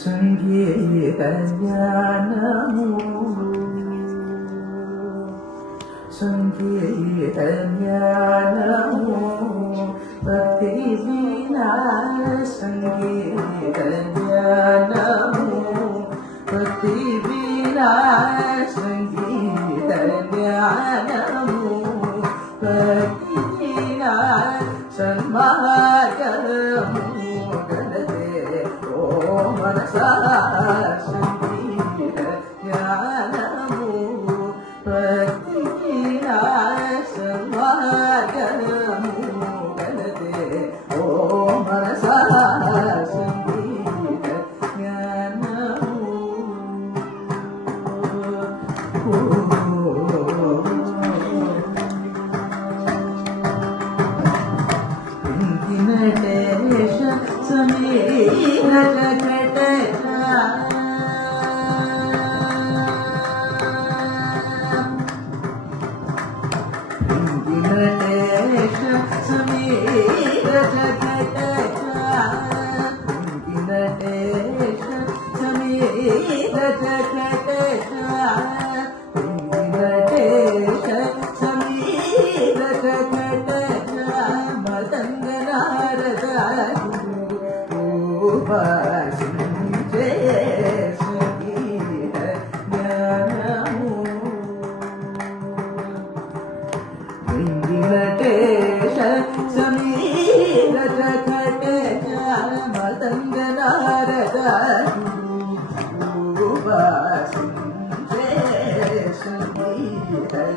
సంగీత జ్ఞానము సంగీత జ్ఞానము భక్తి వినా సంగీత జ్ఞానము భక్తి వినా సంగీత జ్ఞానము భక్తి వినా సన్మార్గము మనసా సంగీత జ్ఞానము భక్తి సన్మార్గము గలతే ఓ మనసా సంగీత జ్ఞానము ఇంకినటేష సమీర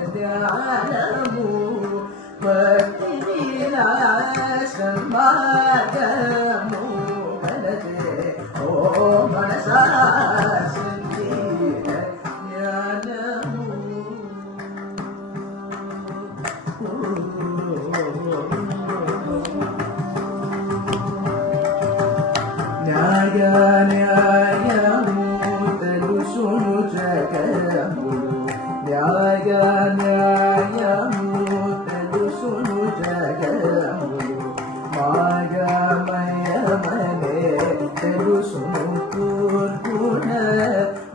జ్ఞానము భక్తి సన్మార్గము గలతే ఓ మనసా సంగీత జ్ఞానము న్యాయ న్యాయము తెలుసును జగములు న్యాయ న్యాయము తెలుసును జగములు మాయామయమనే తెలుసును తూర్పున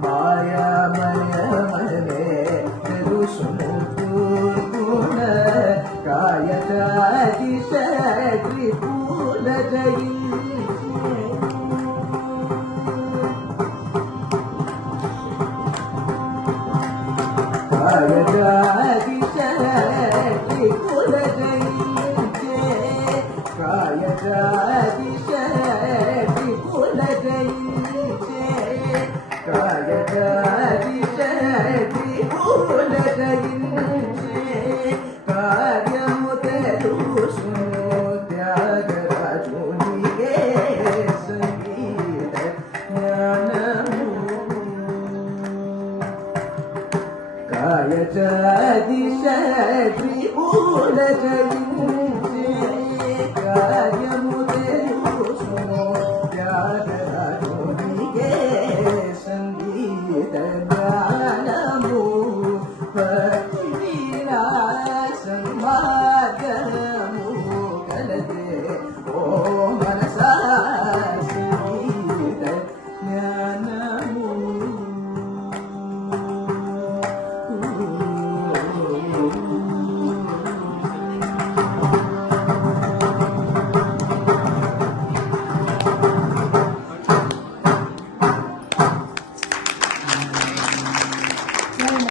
మాయామయమనే తెలుసును తూర్పున కాయజాతి త్రిపూల జయించే